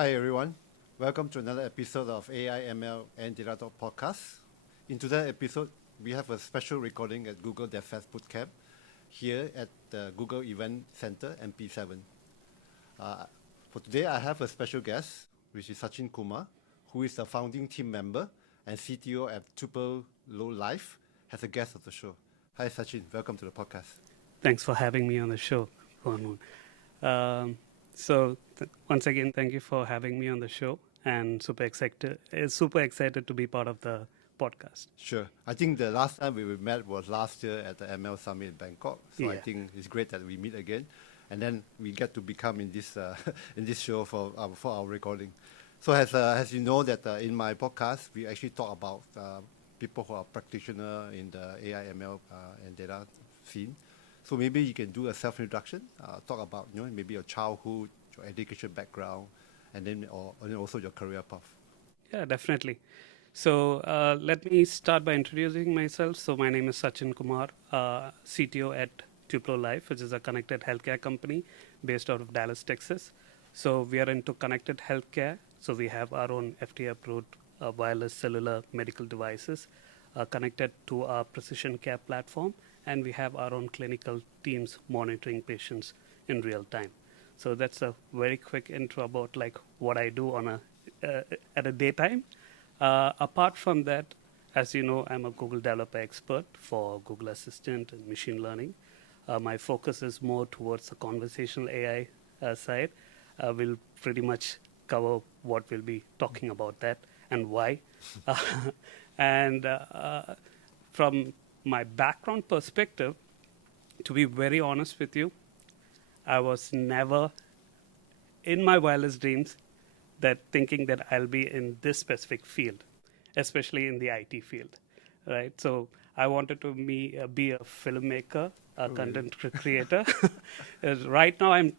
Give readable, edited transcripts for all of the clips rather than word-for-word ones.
Hi everyone, welcome to another episode of AI, ML, and Data Talk podcast. In today's episode, we have a special recording at Google DevFest Bootcamp here at the Google Event Center, MP7. For today, I have a special guest, which is Sachin Kumar, who is a founding team member and CTO at TupeloLife, as a guest of the show. Hi Sachin, welcome to the podcast. Thanks for having me on the show, Warren. Once again, thank you for having me on the show, and super excited to be part of the podcast. Sure. I think the last time we met was last year at the ML Summit in Bangkok. So I Yeah. think it's great that we meet again, and then we get to become in this in this show for our recording. So as you know that in my podcast we actually talk about people who are practitioner in the AI ML and data scene. So maybe you can do a self introduction, talk about maybe your childhood, your education background, and then also your career path. Yeah, definitely. So let me start by introducing myself. So my name is Sachin Kumar, CTO at TupeloLife, which is a connected healthcare company based out of Dallas, Texas. So we are into connected healthcare. So we have our own FDA-approved wireless cellular medical devices connected to our precision care platform, and we have our own clinical teams monitoring patients in real time. So that's a very quick intro about like what I do on at a daytime. Apart from that, as you know, I'm a Google developer expert for Google Assistant and machine learning. My focus is more towards the conversational AI side. We'll pretty much cover what we'll be talking about that and why. and From my background perspective, to be very honest with you, I was never in my wildest dreams that thinking that I'll be in this specific field, especially in the IT field, right? So I wanted to be a filmmaker, a content creator. Right now, I've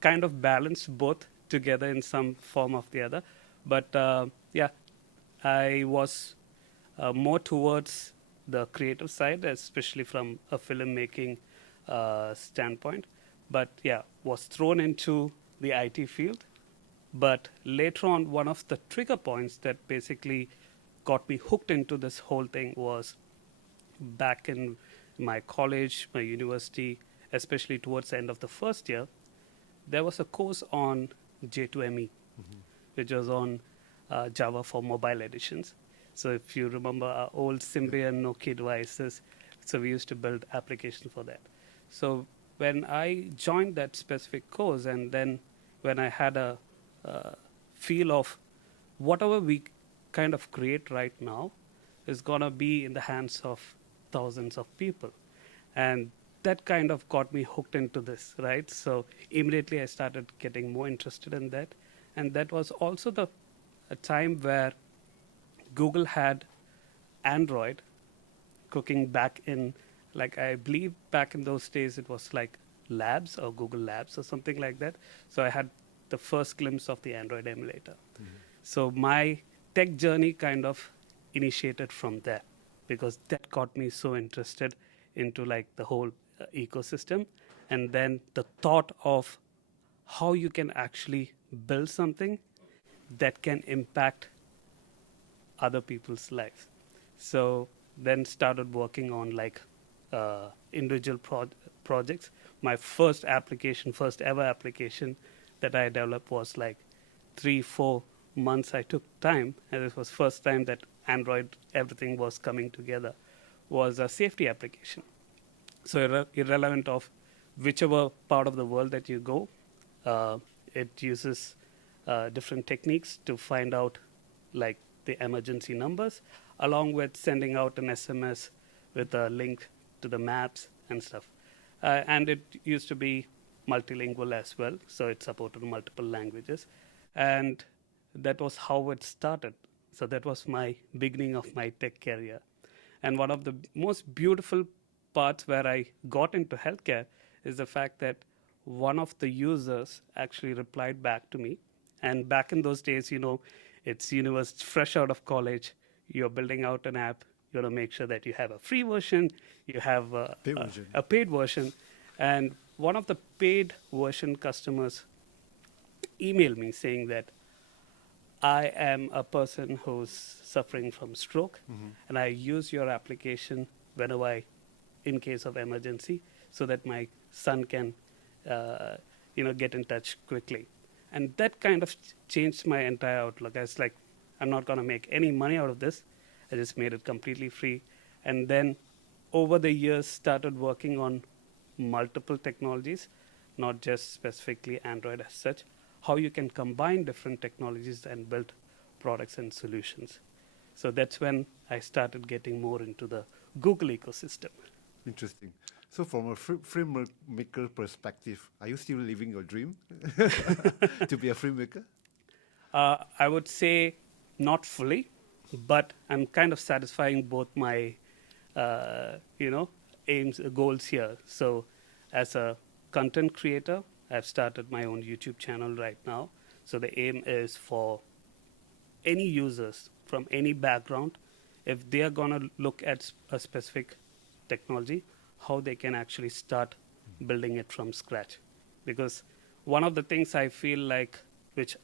kind of balanced both together in some form of the other. But yeah, I was more towards the creative side, especially from a filmmaking standpoint. But yeah, was thrown into the IT field. But later on, one of the trigger points that basically got me hooked into this whole thing was back in my college, my university, especially towards the end of the first year, there was a course on J2ME, which was on Java for mobile editions. So if you remember our old Symbian Nokia devices, so we used to build applications for that. So when I joined that specific course, and then when I had a feel of whatever we kind of create right now is going to be in the hands of thousands of people. And that kind of got me hooked into this, right? So immediately I started getting more interested in that. And that was also a time where Google had Android cooking back in, like I believe back in those days it was like Labs or Google Labs or something like that. So I had the first glimpse of the Android emulator. So my tech journey kind of initiated from there because that got me so interested into like the whole ecosystem. And then the thought of how you can actually build something that can impact other people's lives. So then started working on like individual projects. My first ever application that I developed was like 3-4 months I took time, and it was first time that Android, everything was coming together, was a safety application. So irrelevant of whichever part of the world that you go, it uses different techniques to find out like the emergency numbers, along with sending out an SMS with a link to the maps and stuff. And it used to be multilingual as well, so it supported multiple languages. And that was how it started. So that was my beginning of my tech career. And one of the most beautiful parts where I got into healthcare is the fact that one of the users actually replied back to me. And back in those days, it's fresh out of college, you're building out an app, you want to make sure that you have a free version, you have a paid version. And one of the paid version customers email me saying that I am a person who's suffering from stroke, and I use your application whenever in case of emergency, so that my son can, uh, get in touch quickly. And that kind of changed my entire outlook. I was like, I'm not going to make any money out of this. I just made it completely free. And then over the years, started working on multiple technologies, not just specifically Android as such, how you can combine different technologies and build products and solutions. So that's when I started getting more into the Google ecosystem. Interesting. So from a filmmaker perspective, are you still living your dream to be a filmmaker? I would say not fully, but I'm kind of satisfying both my, aims, goals here. So, as a content creator, I've started my own YouTube channel right now. So the aim is for any users from any background, if they are gonna look at a specific technology, how they can actually start building it from scratch. Because one of the things I feel like, which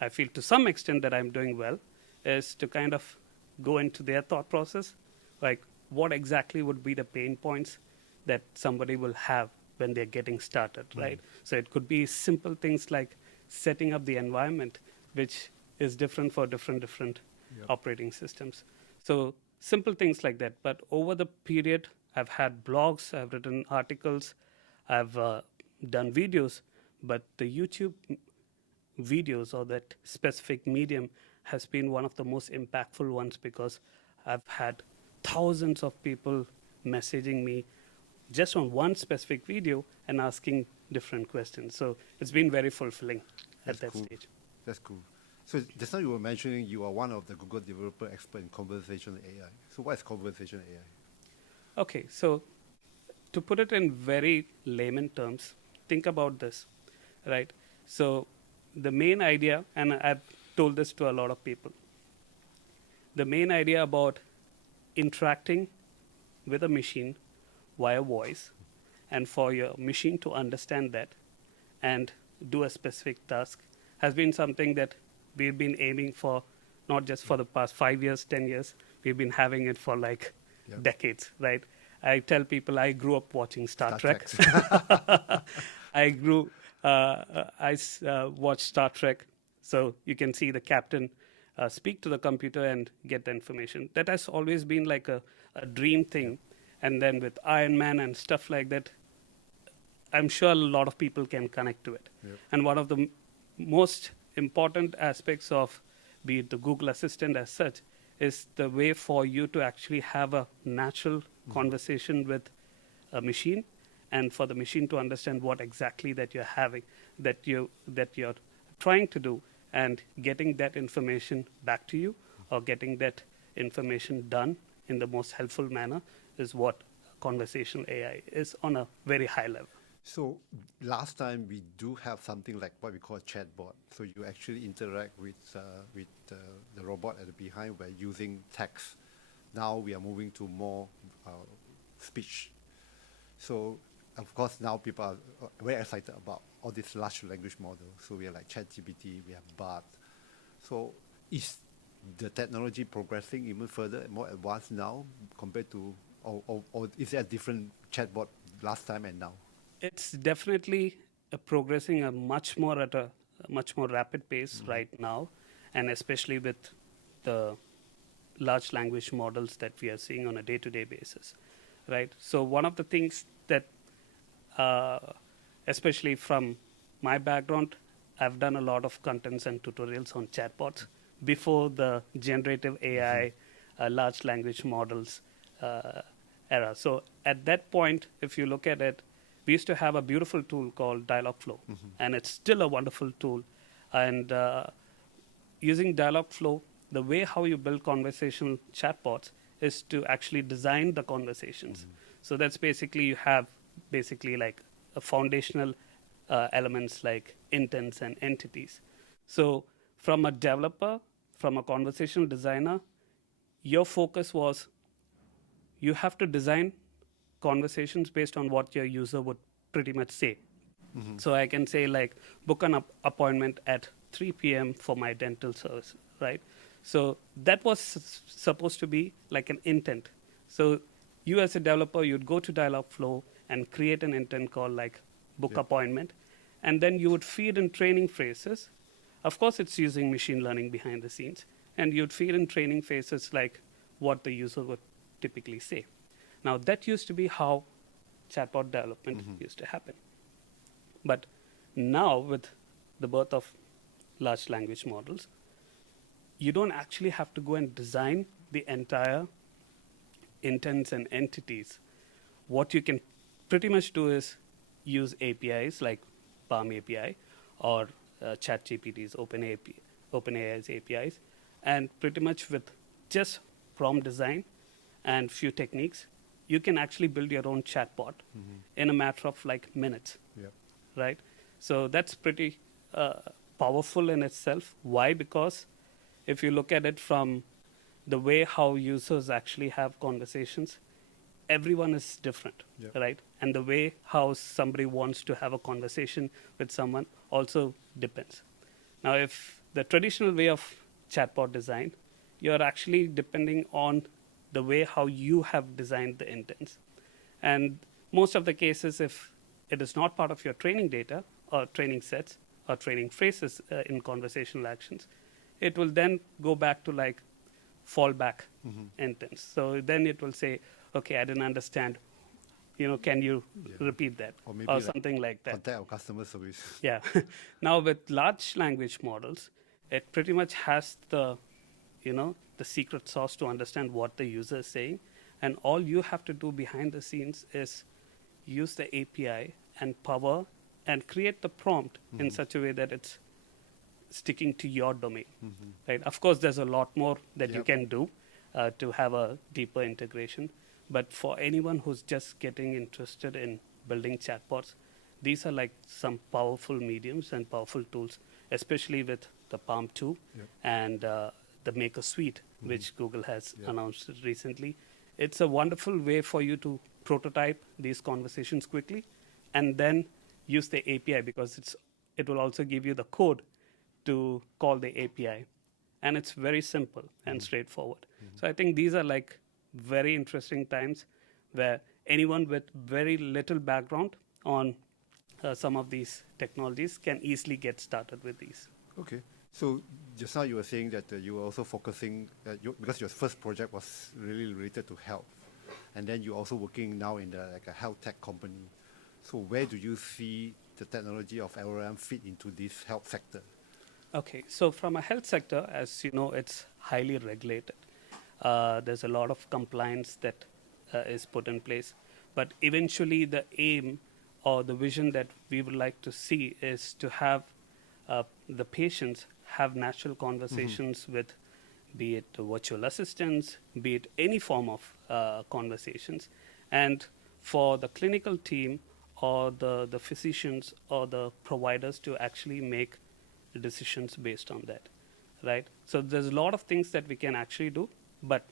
I feel to some extent that I'm doing well, is to kind of go into their thought process, like what exactly would be the pain points that somebody will have when they're getting started, right? So it could be simple things like setting up the environment, which is different for different Yep. operating systems. So simple things like that. But over the period, I've had blogs, I've written articles, I've done videos, but the YouTube videos or that specific medium has been one of the most impactful ones, because I've had thousands of people messaging me just on one specific video and asking different questions. So it's been very fulfilling That's at that cool. stage. That's cool. So just now you were mentioning you are one of the Google developer expert in conversational AI. So what is conversational AI? Okay, so to put it in very layman terms, think about this, right? So the main idea, and I've told this to a lot of people, the main idea about interacting with a machine via voice, and for your machine to understand that and do a specific task, has been something that we've been aiming for, not just for the past 5 years, 10 years. We've been having it for like Yep. decades, right? I tell people I grew up watching Star Trek. I watched Star Trek, so you can see the captain speak to the computer and get the information. That has always been like a dream thing. Yep. And then with Iron Man and stuff like that, I'm sure a lot of people can connect to it. Yep. And one of the most important aspects of, be it the Google Assistant as such, is the way for you to actually have a natural conversation with a machine, and for the machine to understand what exactly that you're having, that you're trying to do, and getting that information back to you, or getting that information done in the most helpful manner, is what conversational AI is on a very high level. So last time we do have something like what we call a chatbot. So you actually interact with the robot at the behind by using text. Now we are moving to more speech. So of course now people are very excited about all these large language models. So we have like ChatGPT, we have Bard. So is the technology progressing even further, more advanced now compared to, or is there a different chatbot last time and now? It's definitely progressing at a much more rapid pace right now, and especially with the large language models that we are seeing on a day-to-day basis, right? So one of the things that, especially from my background, I've done a lot of contents and tutorials on chatbots before the generative AI, large language models era. So at that point, if you look at it, we used to have a beautiful tool called Dialogflow, and it's still a wonderful tool. And using Dialogflow, the way how you build conversational chatbots is to actually design the conversations. So that's basically, you have basically like a foundational elements like intents and entities. So from a developer, from a conversational designer, your focus was, you have to design conversations based on what your user would pretty much say. So I can say like book an appointment at 3 p.m. for my dental service, right? So that was supposed to be like an intent. So you as a developer, you'd go to Dialogflow and create an intent call like book appointment, and then you would feed in training phrases. Of course, it's using machine learning behind the scenes, and you'd feed in training phrases like what the user would typically say. Now, that used to be how chatbot development used to happen. But now, with the birth of large language models, you don't actually have to go and design the entire intents and entities. What you can pretty much do is use APIs like Palm API or ChatGPT's OpenAI's APIs, and pretty much with just prompt design and few techniques, you can actually build your own chatbot in a matter of like minutes. Right? So that's pretty powerful in itself. Why? Because if you look at it from the way how users actually have conversations, everyone is different, right? And the way how somebody wants to have a conversation with someone also depends. Now, if the traditional way of chatbot design, you're actually depending on the way how you have designed the intents. And most of the cases, if it is not part of your training data or training sets or training phrases in conversational actions, it will then go back to like fallback intents. So then it will say, okay, I didn't understand, can you repeat that? Or maybe or like something like that. contact our customer service. Yeah. Now with large language models, it pretty much has the secret sauce to understand what the user is saying. And all you have to do behind the scenes is use the API and power and create the prompt in such a way that it's sticking to your domain. Right? Of course, there's a lot more that you can do to have a deeper integration. But for anyone who's just getting interested in building chatbots, these are like some powerful mediums and powerful tools, especially with the Palm 2 and the Maker Suite, which Google has announced recently. It's a wonderful way for you to prototype these conversations quickly and then use the API, because it will also give you the code to call the API. And it's very simple and straightforward. So I think these are like very interesting times where anyone with very little background on some of these technologies can easily get started with these. Okay. So just now you were saying that you were also focusing, because your first project was really related to health, and then you're also working now in like a health tech company. So where do you see the technology of LLM fit into this health sector? Okay, so from a health sector, as you know, it's highly regulated. There's a lot of compliance that is put in place. But eventually the aim or the vision that we would like to see is to have the patients have natural conversations with, be it virtual assistants, be it any form of conversations. And for the clinical team or the physicians or the providers to actually make decisions based on that, right? So there's a lot of things that we can actually do, but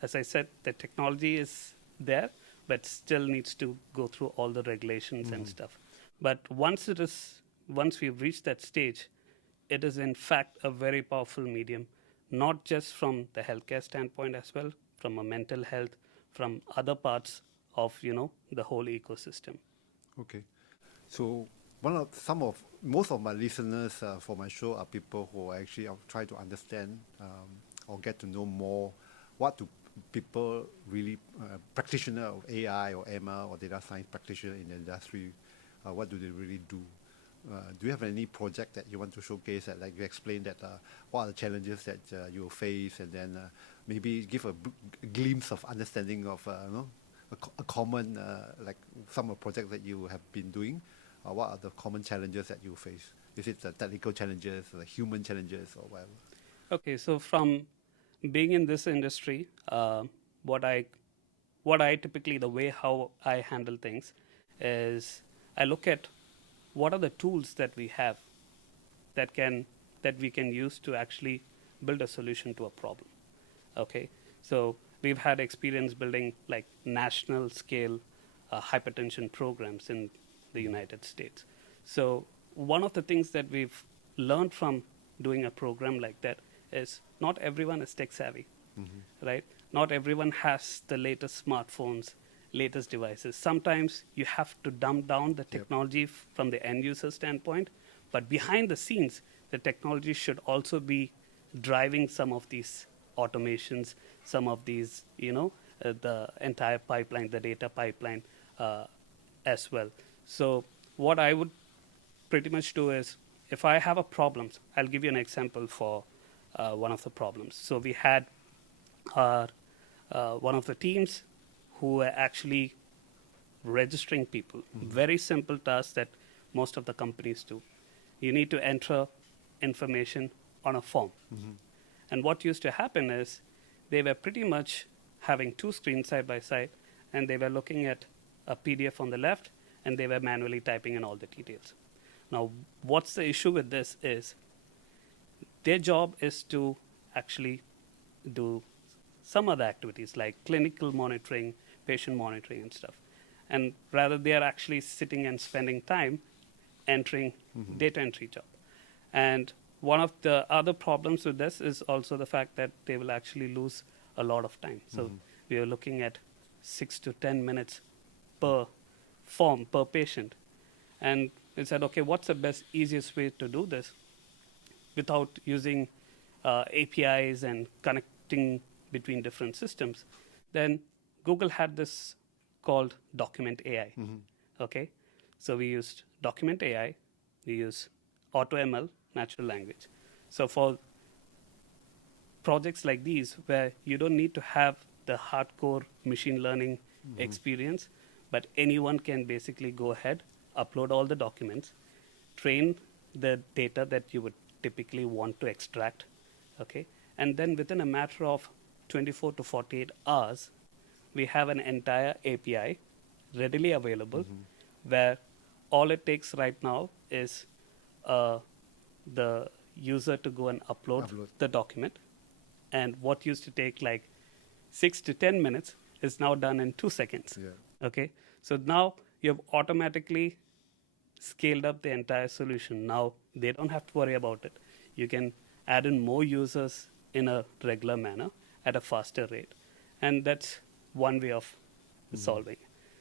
as I said, the technology is there, but still needs to go through all the regulations and stuff. But once we've reached that stage, it is in fact a very powerful medium, not just from the healthcare standpoint as well, from a mental health, from other parts of the whole ecosystem. Okay. So most of my listeners for my show are people who actually try to understand or get to know more what do people really, practitioner of AI or ML or data science practitioner in the industry, what do they really do? Do you have any project that you want to showcase that, like you explain that what are the challenges that you face, and then maybe give a glimpse of understanding of a common, like some of the projects that you have been doing? What are the common challenges that you face? Is it the technical challenges, the human challenges, or whatever? Okay, so from being in this industry, what I typically, the way how I handle things is I look at what are the tools that we have that we can use to actually build a solution to a problem. Okay, so we've had experience building like national scale hypertension programs in the United States. So one of the things that we've learned from doing a program like that is not everyone is tech savvy, right? Not everyone has the latest smartphones, latest devices. Sometimes you have to dumb down the technology from the end user standpoint, but behind the scenes, the technology should also be driving some of these automations, some of these, the entire pipeline, the data pipeline as well. So what I would pretty much do is, if I have a problem, I'll give you an example for one of the problems. So we had our one of the teams who were actually registering people. Very simple task that most of the companies do. You need to enter information on a form. And what used to happen is they were pretty much having two screens side by side, and they were looking at a PDF on the left, and they were manually typing in all the details. Now, what's the issue with this is their job is to actually do some other activities like clinical monitoring, patient monitoring and stuff. And rather they are actually sitting and spending time entering data entry job. And one of the other problems with this is also the fact that they will actually lose a lot of time. So we are looking at 6 to 10 minutes per form, per patient. And we said, okay, what's the best, easiest way to do this without using APIs and connecting between different systems? Then Google had this called Document AI. Okay, so we used Document AI, we use AutoML, natural language. So for projects like these, where you don't need to have the hardcore machine learning experience, but anyone can basically go ahead, upload all the documents, train the data that you would typically want to extract, okay? And then within a matter of 24 to 48 hours, we have an entire API readily available where all it takes right now is the user to go and upload the document. And what used to take like 6 to 10 minutes is now done in 2 seconds. Okay, so now you've automatically scaled up the entire solution. Now they don't have to worry about it. You can add in more users in a regular manner at a faster rate. And that's one way of solving.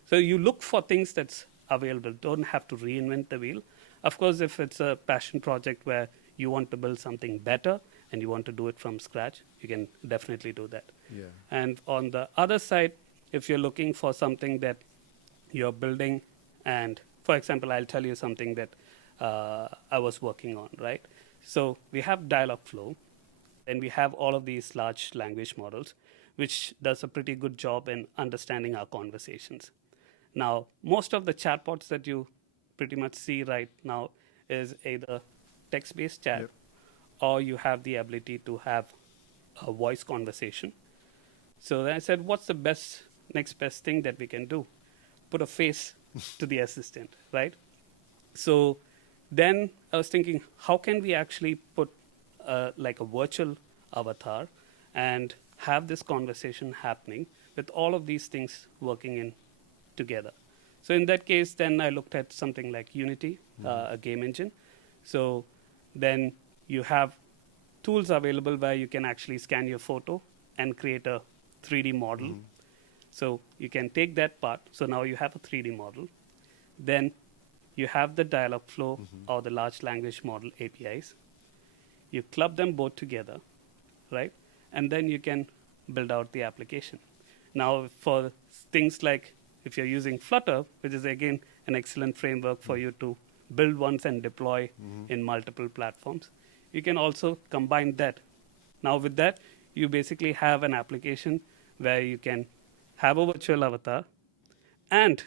So you look for things that's available. Don't have to reinvent the wheel. Of course, if it's a passion project where you want to build something better and you want to do it from scratch, you can definitely do that. And on the other side, if you're looking for something that you're building, and for example, I'll tell you something that I was working on, right? So we have Dialogflow, and we have all of these large language models, which does a pretty good job in understanding our conversations. Now, most of the chatbots that you pretty much see right now is either text-based chat, or you have the ability to have a voice conversation. So then I said, what's the next best thing that we can do? Put a face to the assistant, right? So then I was thinking, how can we actually put like a virtual avatar and have this conversation happening with all of these things working in together? So in that case, then I looked at something like Unity, a game engine. So then you have tools available where you can actually scan your photo and create a 3D model. So you can take that part. So now you have a 3D model. Then you have the Dialogflow or the large language model APIs. You club them both together, right? And then you can build out the application. Now, for things like if you're using Flutter, which is again an excellent framework for you to build once and deploy in multiple platforms, you can also combine that. Now with that, you basically have an application where you can have a virtual avatar, and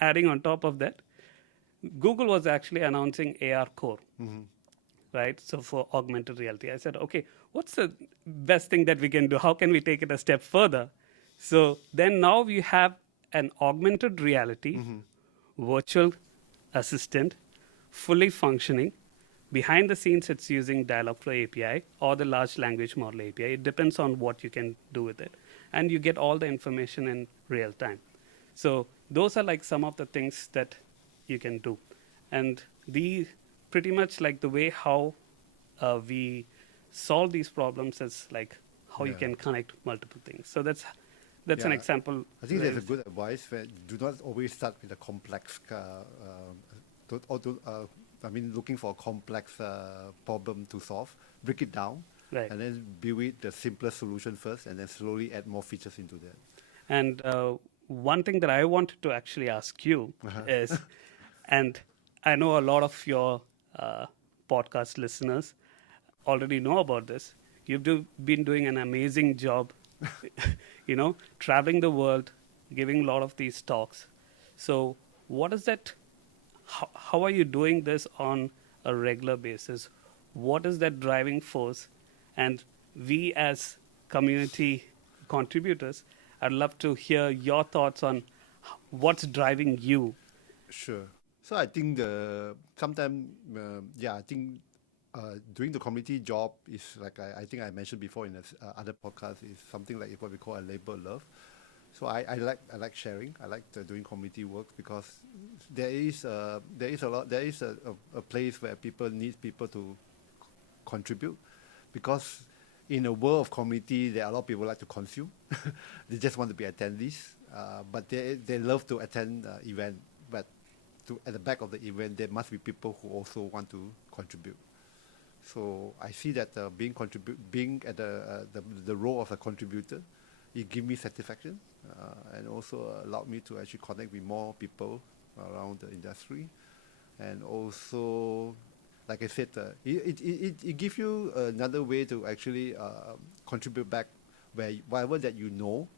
adding on top of that, Google was actually announcing AR Core, right? So for augmented reality, I said, okay, what's the best thing that we can do? How can we take it a step further? So then now we have an augmented reality virtual assistant, fully functioning. Behind the scenes, it's using Dialogflow API or the large language model API. It depends on what you can do with it. And you get all the information in real time. So those are like some of the things that you can do. And the pretty much like the way how we solve these problems is like how you Yeah. can connect multiple things. So that's an Yeah. example. I think where that's a good advice. Where do not always start with a complex, I mean, looking for a complex problem to solve. Break it down, Right. and then build it the simplest solution first, and then slowly add more features into that. And one thing that I wanted to actually ask you is, and I know a lot of your podcast listeners already know about this. Been doing an amazing job, traveling the world, giving a lot of these talks. So, what is that? How are you doing this on a regular basis? What is that driving force? And we as community contributors, I'd love to hear your thoughts on what's driving you. Sure. So I think sometimes, I think doing the community job is like I think I mentioned before in other podcasts is something like what we call a labor of love. So I like sharing. I like doing community work because there is a place where people need people to contribute, because in a world of community there are a lot of people like to consume. They just want to be attendees, but they love to attend event, but at the back of the event there must be people who also want to contribute. So I see that being at the role of a contributor, it gives me satisfaction, and also allowed me to actually connect with more people around the industry, and also, like I said, it gives you another way to actually contribute back, where whatever that you know,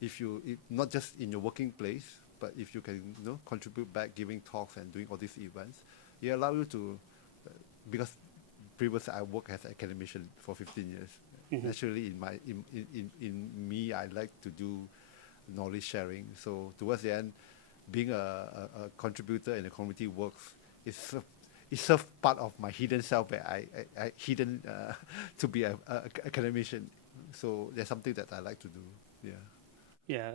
if not just in your working place, but if you can contribute back, giving talks and doing all these events, it allows you to, because previously I worked as an academician for 15 years. Mhm. Naturally, in me, I like to do knowledge sharing. So towards the end, being a contributor in the community works is sort of part of my hidden self, where I hidden to be a academician. So there's something that I like to do. Yeah. Yeah,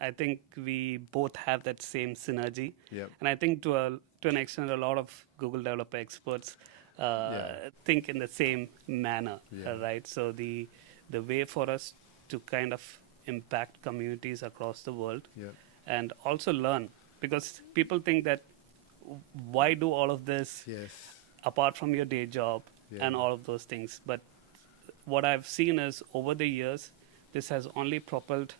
I think we both have that same synergy, Yep. and I think to an extent, a lot of Google developer experts Yeah. think in the same manner, Yeah. right? So the way for us to kind of impact communities across the world Yep. and also learn, because people think that why do all of this Yes. apart from your day job Yeah. and all of those things. But what I've seen is over the years, this has only propelled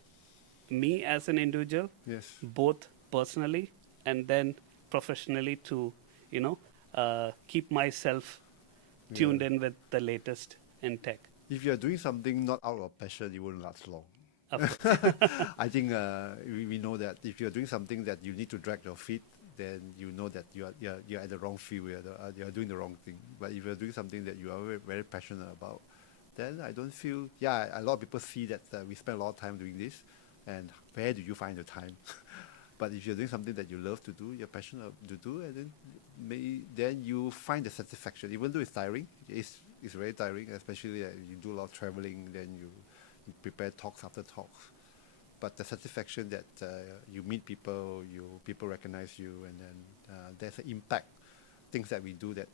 me as an individual, Yes. both personally and then professionally, to keep myself tuned Yeah. in with the latest in tech. If you're doing something not out of passion, it won't last long. Of course. I think we know that if you're doing something that you need to drag your feet, then you know that you're at the wrong field, you're doing the wrong thing. But if you're doing something that you are very, very passionate about, then I don't feel, a lot of people see that we spend a lot of time doing this, and where do you find the time? But if you're doing something that you love to do, you're passionate to do, and then you find the satisfaction. Even though it's tiring, it's very tiring, especially you do a lot of traveling, then you prepare talks after talks. But the satisfaction that you meet people, people recognize you, and then there's an impact. Things that we do that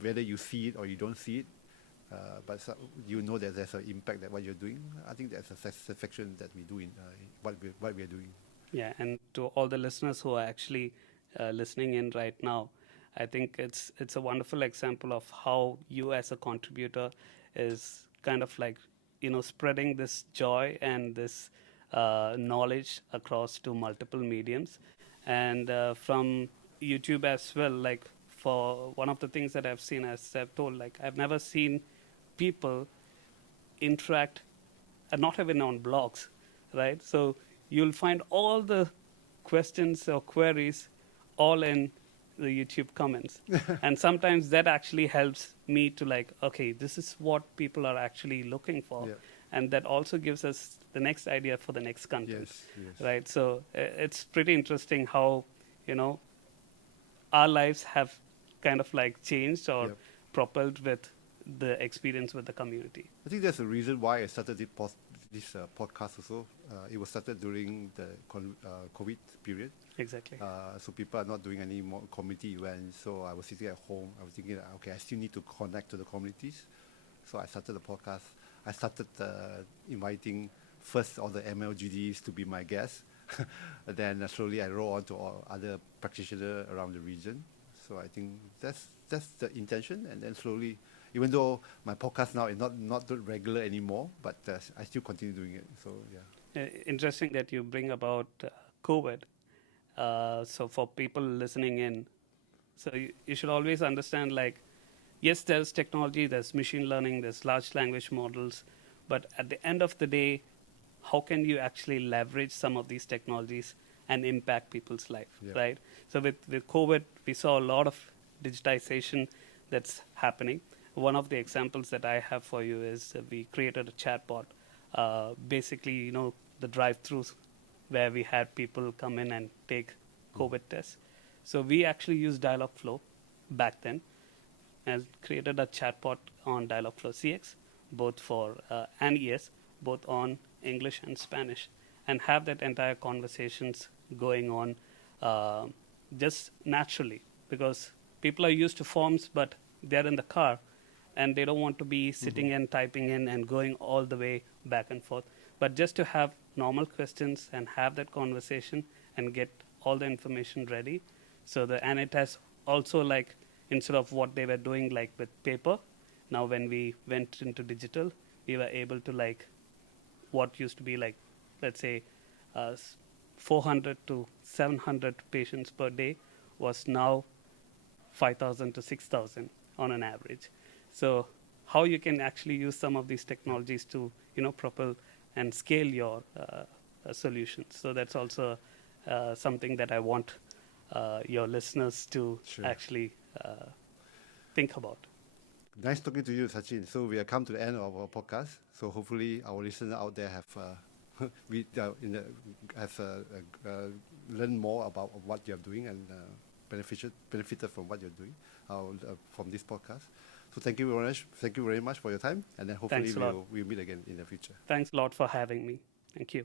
whether you see it or you don't see it, but you know that there's an impact that what you're doing. I think there's a satisfaction that we do in what we are doing. Yeah, and to all the listeners who are actually listening in right now, I think it's a wonderful example of how you as a contributor is kind of like spreading this joy and this knowledge across to multiple mediums, and from YouTube as well. Like, for one of the things that I've seen, as I've told, like I've never seen people interact, not even on blogs, right? So you'll find all the questions or queries all in the YouTube comments. And sometimes that actually helps me to like, okay, this is what people are actually looking for. Yeah. And that also gives us the next idea for the next content, Yes. right? So it's pretty interesting how, our lives have kind of like changed or Yep. propelled with the experience with the community. I think that's the reason why I started this podcast also. It was started during the COVID period. Exactly. So people are not doing any more community events. So I was sitting at home. I was thinking, okay, I still need to connect to the communities. So I started the podcast. I started inviting first all the MLGDs to be my guests. Then slowly I roll on to all other practitioners around the region. So I think that's the intention. And then slowly, even though my podcast now is not regular anymore, but I still continue doing it. So yeah. Interesting that you bring about COVID. So for people listening in, so you should always understand, like, yes, there's technology, there's machine learning, there's large language models, but at the end of the day, how can you actually leverage some of these technologies and impact people's life, Yeah. right? So with COVID, we saw a lot of digitization that's happening. One of the examples that I have for you is we created a chatbot, basically, the drive-throughs where we had people come in and take COVID tests. So we actually used Dialogflow back then and created a chatbot on Dialogflow CX, both for and ES, both on English and Spanish, and have that entire conversations going on just naturally, because people are used to forms, but they're in the car and they don't want to be sitting and typing in and going all the way back and forth. But just to have normal questions and have that conversation and get all the information ready. And it has also, like, instead of what they were doing like with paper, now when we went into digital, we were able to, like, what used to be like, let's say, 400 to 700 patients per day was now 5,000 to 6,000 on an average. So how you can actually use some of these technologies to, propel and scale your solutions. So that's also something that I want your listeners to actually think about. Nice talking to you, Sachin. So we have come to the end of our podcast. So hopefully our listeners out there have learned more about what you're doing and benefited from what you're doing from this podcast. So thank you very much. Thank you very much for your time, and then hopefully we'll meet again in the future. Thanks a lot for having me. Thank you.